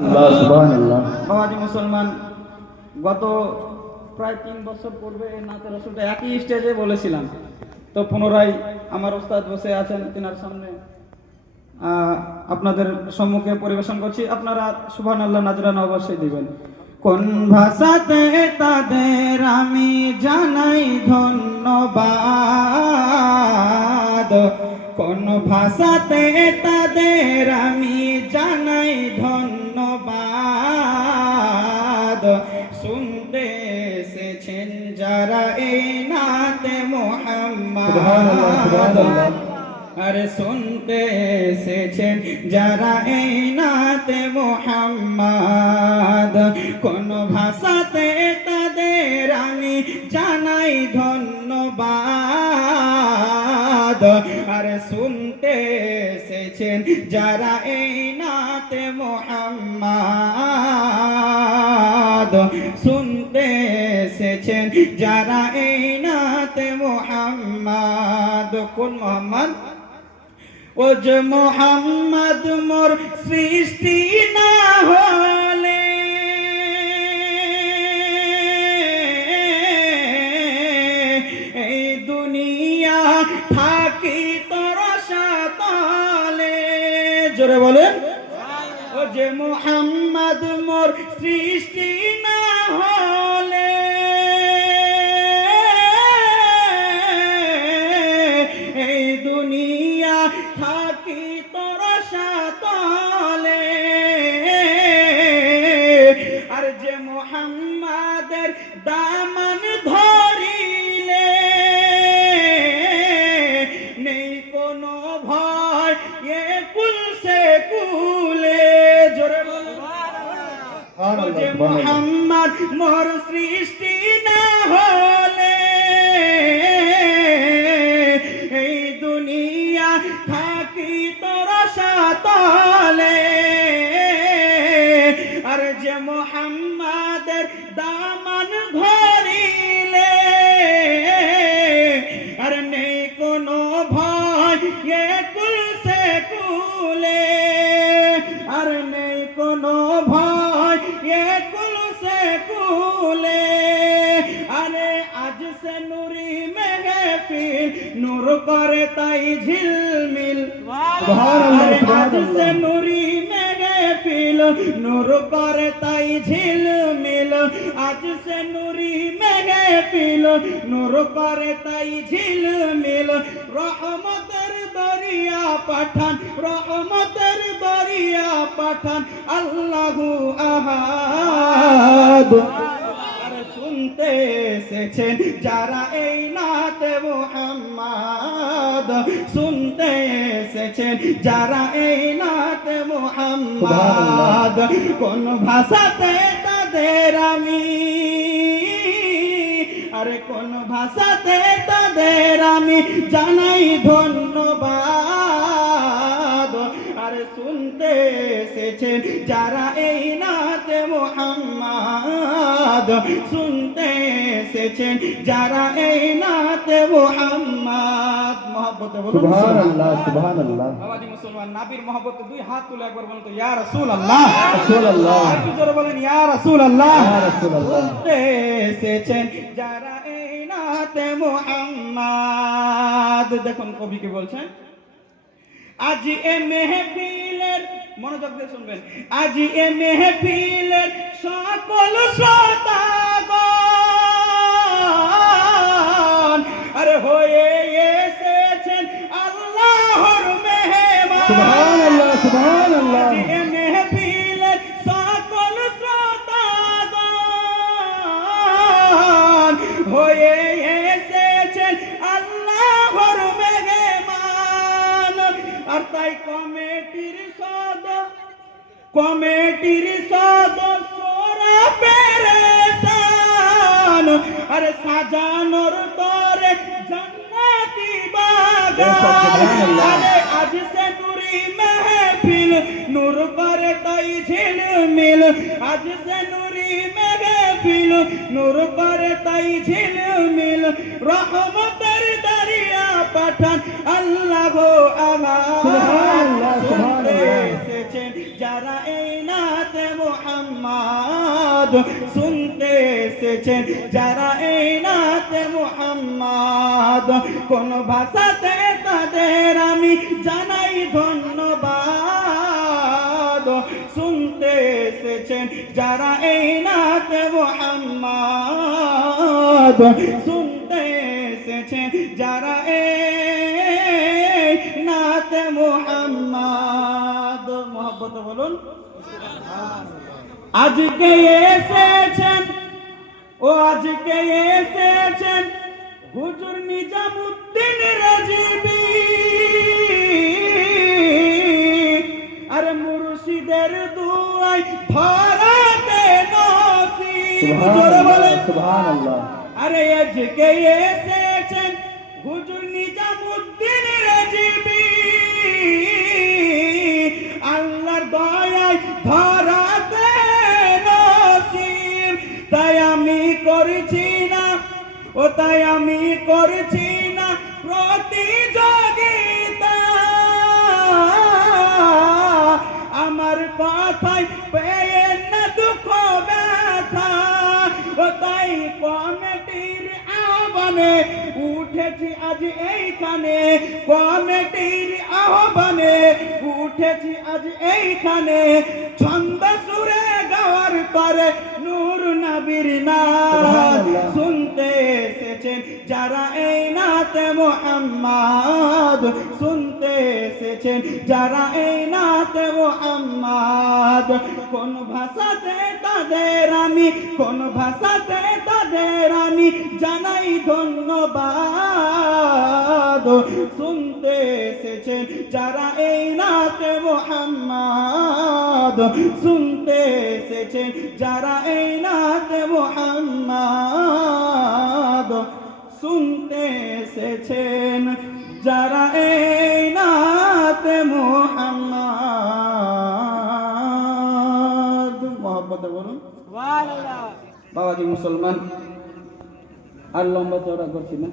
বাবাজি মুসলমান, গত প্রায় 3 বছর পূর্বে এই নাতের রসুলটা একই স্টেজে বলেছিলাম। তো পুনরায় আমার ওস্তাদ বসে আছেন, তিনার সামনে আপনাদের সম্মুখে পরিবেশন করছি। আপনারা সুবহানাল্লাহ নাজরানা অবশ্যই দিবেন। কোন ভাষাতে তাদের আমি জানাই ধন্যবাদ, কোন ভাষাতে তাদের আমি জানাই ধন্যবাদ। শুনতে এসেছেন যারা এই নাতে মুহাম্মদ, আরে শুনতে এসেছেন যারা এই নাতে মুহাম্মদ। কোন ভাষাতে তাদের আমি জানাই ধন্যবাদ, আরে শুনতে এসেছেন যারা এই নাতে মুহাম্মদ। শুনতে এসেছেন যারা এই নাতে মুহাম্মদ। কোন মুহাম্মদ? ও যে মুহাম্মদ মোর সৃষ্টি না হলে এই দুনিয়া থাকি তোর সাতলে। জোরে বলেন। ও যে মুহাম্মদ মোর সৃষ্টি না হলে এই দুনিয়া থাকি তোর সাতলে। আর যে মুহাম্মাদের দামান ধরিলে নেই কোনো ভয় এ কুল সে কুলে। জোরে বলো। যে মুহাম্মদ মোর সৃষ্টি না হলে এই দুনিয়া থাকি তোর সাতলে। আর যে মুহাম্মাদের দামান ধরিলে আর নেই কোনো ভয় এ কুল সে কুলে। আর নেই কোনো ভয় এ কুল সে কুলে। আরে আজ সে নুরি মেহফিল নূর করে তাই ঝিলমিল। আজ সে নুরি মেহফিল নূর করে তাই ঝিলমিল। আজ সে নুরি মেহফিল নূর করে তাই ঝিলমিল। রহমতের দরিয়া পাঠান, রহমতের দরিয়া পাঠান আল্লাহু আহাদ। শুনতে এসেছেন যারা এই নাতে মুহাম্মদ, শুনতে এসেছেন যারা এই নাতে মুহাম্মদ। কোন ভাষাতে তাদের আমি, আরে কোন ভাষাতে তাদের আমি জানাই ধন্যবাদ। আরে শুনতে এসেছেন যারা এই নাতে মুহাম্মদ, শুনতে এসেছেন যারা এই নাতে মুহাম্মদ। মহব্বতে বলুন সুবহানাল্লাহ, সুবহানাল্লাহ। বাবাজি মুসলমান, নবীর মহব্বতে দুই হাত তুলে একবার বলুন তো ইয়া রাসূলুল্লাহ, রাসূলুল্লাহ। একটু জোরে বলেন ইয়া রাসূলুল্লাহ, ইয়া রাসূলুল্লাহ। শুনতে এসেছেন যারা এই নাতে মুহাম্মদ। দেখুন কবি কি বলছেন। আজ এ মেহফিলের, মনোযোগ দিয়ে শুনবেন, আজ এ মেহফিলের সকল শ্রোতাগণ আরে হয়ে এসেছেন আল্লাহর মেহমান। সুবহানাল্লাহ, সুবহানাল্লাহ। আজ এ মেহফিলের সকল শ্রোতাগণ হয়ে এসেছেন আল্লাহর মেহমান। আর তাই কমিটির সদস্যরা পেরেশান আরে সাজানোর তরে জান্নাতি বাগান। আরে আজ সে নুরি মেহফিল নূর করে তাই ঝিলমিল। আজ সে নুরি মেহফিল নূর করে তাই ঝিলমিল। রহমতের দরিয়া পাঠান আল্লাহ আমার। যারা এই নাতে মুহাম্মদ শুনতে এসেছেন যারা এই নাতে মুহাম্মদ কোন ভাষাতে তাদের আমি জানাই ধন্যবাদ শুনতে এসেছেন যারা এই নাতে মুহাম্মদ শুনতে এসেছেন যারা এই নাতে মুহাম্মদ মহব্বত বলুন আজকে এসেছেন ও আজকে এসেছেন হুজুর নিজামুদ্দিন রাজিবি আর মুর্শিদের দুয়ায় ধরাতে নসিব জোরে বলেন সুবহানাল্লাহ আরে আজকে এসেছেন হুজুর নিজামুদ্দিন রাজিবি আল্লাহর দয়ায় ধরাতে নসিব তাই আমি করছি না ও তাই আমি করছি না প্রতিযোগিতা আমার কথাই পেয়ে না দুঃখ ব্যথা ও তাই কমিটির আহ্বানে উঠেছি আজ এইখানে কমিটির আহ্বানে উঠেছি আজ এইখানে ছন্দ সুরে গাওয়ার পরে নূর নবীর নাম শুনতে এসেছেন যারা এই নাতে মুহাম্মদ শুনতে এসেছেন যারা এই নাতে মুহাম্মদ কোন ভাষাতে তাদের আমি জানাই ধন্যবাদ শুনতে এসেছেন যারা এই নাতে মুহাম্মদ শুনতে এসেছেন যারা এই নাতে মুহাম্মদ শুনতে এসেছেন যারা এই নাতে মুহাম্মদ মহব্বত বলুন সুবহানাল্লাহ বাবাজি মুসলমান আর লম্বা চওড়া করছি না